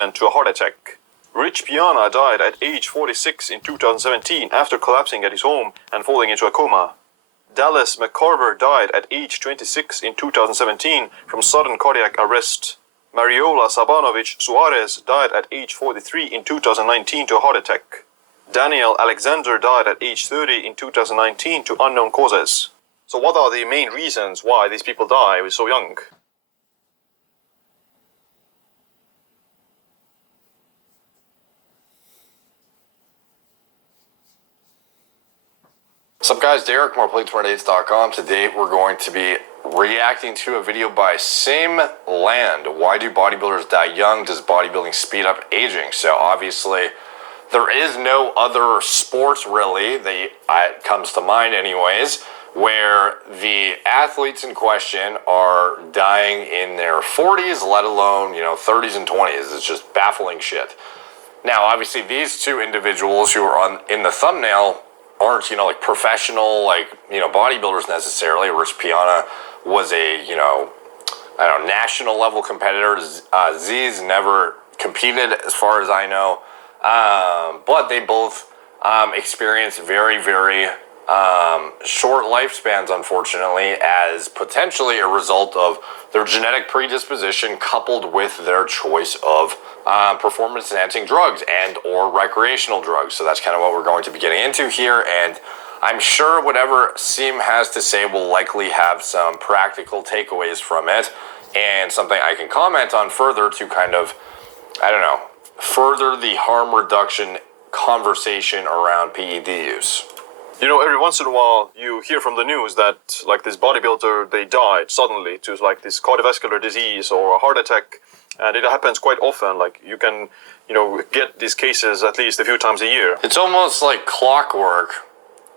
and to a heart attack. Rich Piana died at age 46 in 2017 after collapsing at his home and falling into a coma. Dallas McCarver died at age 26 in 2017 from sudden cardiac arrest. Mariola Sabanovich Suarez died at age 43 in 2019 to a heart attack. Daniel Alexander died at age 30 in 2019 to unknown causes. So what are the main reasons why these people die so young? What's up guys, Derek, moreplay28.com. Today we're going to be reacting to a video by Same Land. Why do bodybuilders die young? Does bodybuilding speed up aging? So obviously there is no other sports really that comes to mind anyways, where the athletes in question are dying in their 40s, let alone, 30s and 20s. It's just baffling shit. Now, obviously these two individuals who are in the thumbnail aren't, professional, bodybuilders necessarily. Rich Piana was a, national level competitor. Z's never competed as far as I know. But they both experienced very, very short lifespans, unfortunately, as potentially a result of their genetic predisposition coupled with their choice of performance-enhancing drugs and or recreational drugs. So that's kind of what we're going to be getting into here, and I'm sure whatever Sim has to say will likely have some practical takeaways from it and something I can comment on further to kind of, further the harm reduction conversation around PED use. Every once in a while you hear from the news that this bodybuilder, they died suddenly to this cardiovascular disease or a heart attack, and it happens quite often. You can, get these cases at least a few times a year. It's almost like clockwork,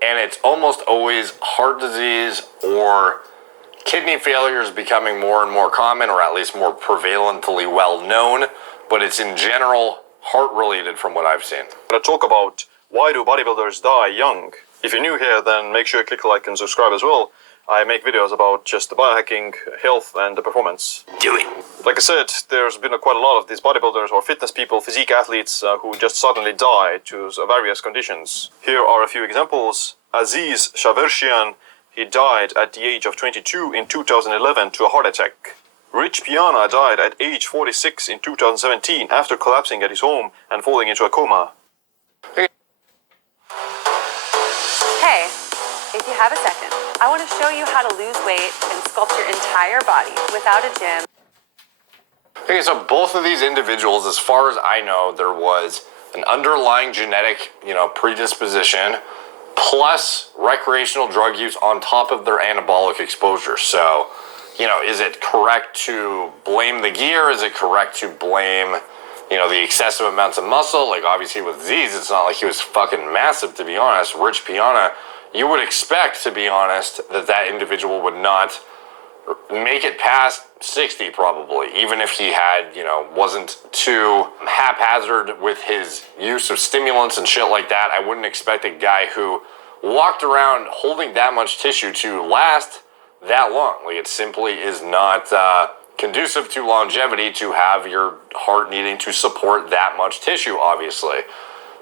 and it's almost always heart disease or kidney failure is becoming more and more common, or at least more prevalently well known, but it's in general heart related from what I've seen. I'm going to talk about why do bodybuilders die young. If you're new here, then make sure you click like and subscribe as well. I make videos about just the biohacking, health, and the performance. Do it. Like I said, there's been quite a lot of these bodybuilders or fitness people, physique athletes, who just suddenly die to various conditions. Here are a few examples. Aziz Shavershian, he died at the age of 22 in 2011 to a heart attack. Rich Piana died at age 46 in 2017 after collapsing at his home and falling into a coma. Hey, if you have a second, I want to show you how to lose weight and sculpt your entire body without a gym. Okay, so both of these individuals, as far as I know, there was an underlying genetic, predisposition plus recreational drug use on top of their anabolic exposure. So, is it correct to blame the gear? Is it correct to blame, the excessive amounts of muscle? Obviously with Z's, it's not like he was fucking massive, to be honest. Rich Piana, you would expect, to be honest, that individual would not make it past 60 probably, even if he had, wasn't too haphazard with his use of stimulants and shit like that. I wouldn't expect a guy who walked around holding that much tissue to last that long. It simply is not conducive to longevity to have your heart needing to support that much tissue, obviously.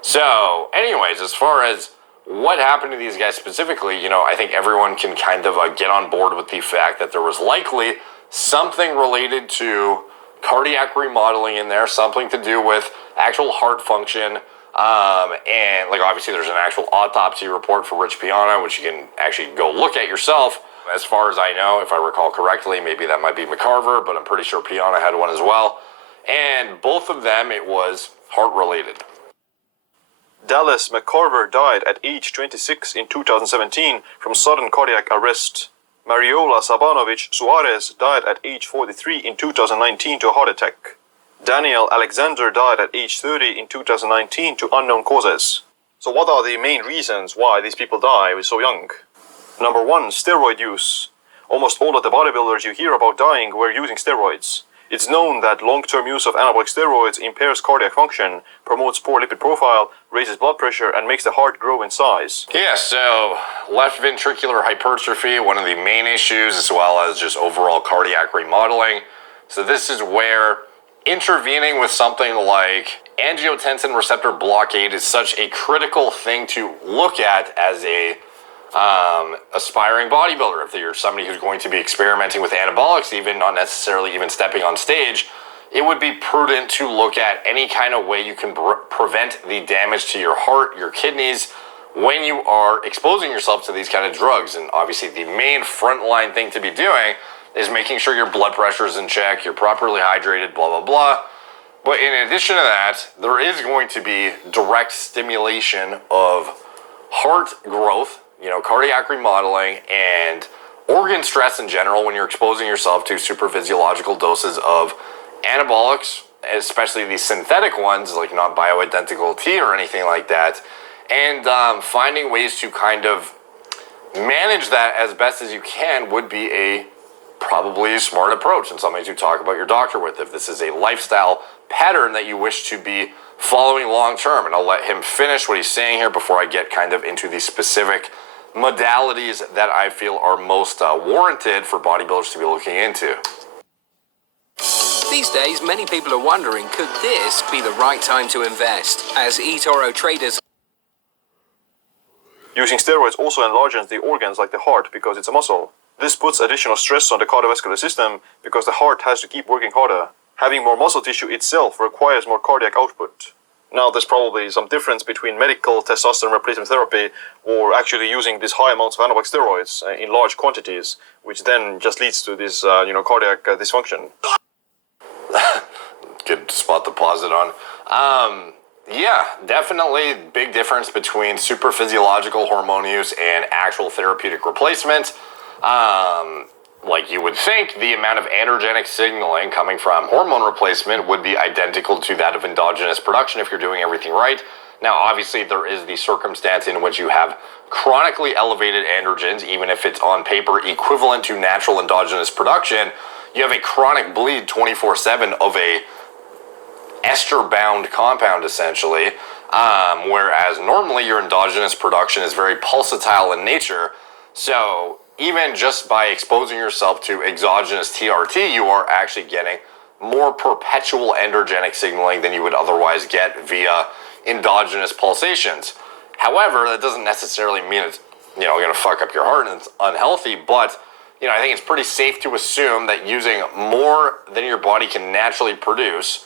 So, anyways, as far as what happened to these guys specifically, I think everyone can kind of get on board with the fact that there was likely something related to cardiac remodeling in there, something to do with actual heart function, and obviously there's an actual autopsy report for Rich Piana, which you can actually go look at yourself. As far as I know, if I recall correctly, maybe that might be McCarver, but I'm pretty sure Piana had one as well. And both of them, it was heart related. Dallas McCarver died at age 26 in 2017 from sudden cardiac arrest. Mariola Sabanovich Suarez died at age 43 in 2019 to a heart attack. Daniel Alexander died at age 30 in 2019 to unknown causes. So what are the main reasons why these people die so young? Number 1, steroid use. Almost all of the bodybuilders you hear about dying were using steroids. It's known that long-term use of anabolic steroids impairs cardiac function, promotes poor lipid profile, raises blood pressure, and makes the heart grow in size. Yeah, so left ventricular hypertrophy, one of the main issues, as well as just overall cardiac remodeling. So this is where intervening with something like angiotensin receptor blockade is such a critical thing to look at as a aspiring bodybuilder. If you're somebody who's going to be experimenting with anabolics, even not necessarily even stepping on stage, it would be prudent to look at any kind of way you can prevent the damage to your heart, your kidneys, when you are exposing yourself to these kind of drugs. And obviously the main frontline thing to be doing is making sure your blood pressure is in check, you're properly hydrated, blah, blah, blah. But in addition to that, there is going to be direct stimulation of heart growth, cardiac remodeling, and organ stress in general when you're exposing yourself to super physiological doses of anabolics, especially these synthetic ones, like not bioidentical tea or anything like that, and finding ways to kind of manage that as best as you can would be probably a smart approach and something to talk about your doctor with if this is a lifestyle pattern that you wish to be following long term. And I'll let him finish what he's saying here before I get kind of into the specific modalities that I feel are most warranted for bodybuilders to be looking into. These days, many people are wondering, could this be the right time to invest? As eToro traders... Using steroids also enlarges the organs like the heart because it's a muscle. This puts additional stress on the cardiovascular system because the heart has to keep working harder. Having more muscle tissue itself requires more cardiac output. Now, there's probably some difference between medical testosterone replacement therapy or actually using these high amounts of anabolic steroids in large quantities, which then just leads to this, cardiac dysfunction. Good spot to pause it on. Yeah, definitely big difference between super physiological hormone use and actual therapeutic replacement. Like you would think, the amount of androgenic signaling coming from hormone replacement would be identical to that of endogenous production if you're doing everything right. Now, obviously, there is the circumstance in which you have chronically elevated androgens, even if it's on paper equivalent to natural endogenous production. You have a chronic bleed 24/7 of a ester-bound compound, essentially, whereas normally your endogenous production is very pulsatile in nature. So even just by exposing yourself to exogenous TRT, you are actually getting more perpetual androgenic signaling than you would otherwise get via endogenous pulsations. However, that doesn't necessarily mean it's going to fuck up your heart and it's unhealthy, but I think it's pretty safe to assume that using more than your body can naturally produce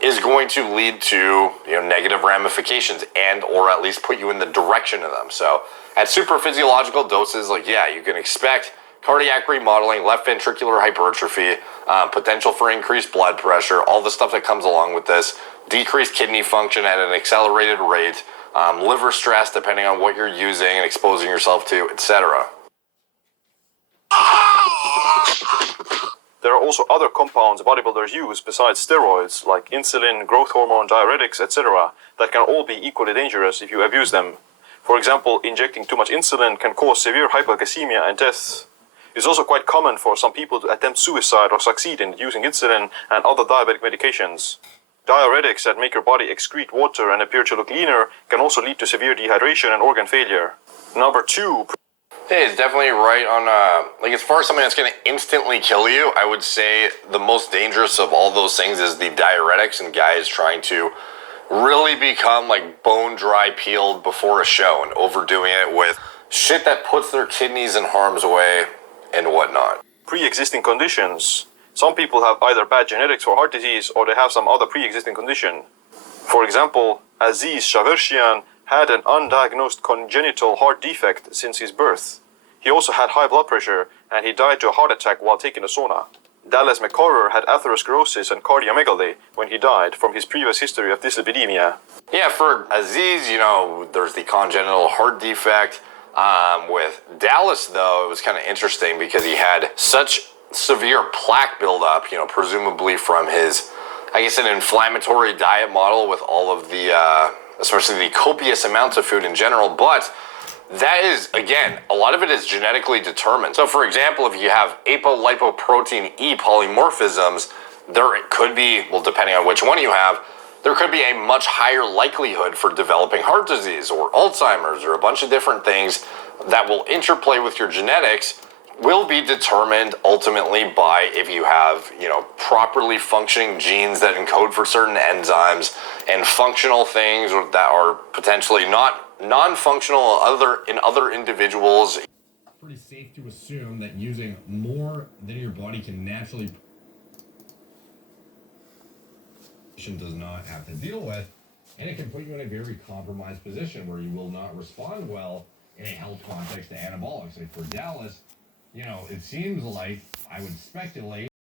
is going to lead to negative ramifications and or at least put you in the direction of them. So at super physiological doses, you can expect cardiac remodeling, left ventricular hypertrophy, potential for increased blood pressure, all the stuff that comes along with this, decreased kidney function at an accelerated rate, liver stress depending on what you're using and exposing yourself to, etc. There are also other compounds bodybuilders use besides steroids, like insulin, growth hormone, diuretics, etc., that can all be equally dangerous if you abuse them. For example, injecting too much insulin can cause severe hypoglycemia and death. It's also quite common for some people to attempt suicide or succeed in using insulin and other diabetic medications. Diuretics that make your body excrete water and appear to look leaner can also lead to severe dehydration and organ failure. Number 2. Hey, it's definitely right on, as far as something that's going to instantly kill you, I would say the most dangerous of all those things is the diuretics and guys trying to really become bone dry peeled before a show and overdoing it with shit that puts their kidneys in harm's way and whatnot. Pre-existing conditions. Some people have either bad genetics for heart disease or they have some other pre-existing condition. For example, Aziz Shavershian had an undiagnosed congenital heart defect since his birth. He also had high blood pressure and he died to a heart attack while taking a sauna. Dallas McCarver had atherosclerosis and cardiomegaly when he died from his previous history of dyslipidemia. Yeah, for Aziz, there's the congenital heart defect. With Dallas, though, it was kind of interesting because he had such severe plaque buildup, presumably from his, an inflammatory diet model with all of the, especially the copious amounts of food in general, but that is, again, a lot of it is genetically determined. So, for example, if you have apolipoprotein E polymorphisms, there could be, depending on which one you have, there could be a much higher likelihood for developing heart disease or Alzheimer's or a bunch of different things that will interplay with your genetics will be determined ultimately by if you have, properly functioning genes that encode for certain enzymes and functional things that are potentially not non-functional in other individuals. Pretty safe to assume that using more than your body can naturally does not have to deal with, and it can put you in a very compromised position where you will not respond well in a health context to anabolics. Like for Dallas, it seems like I would speculate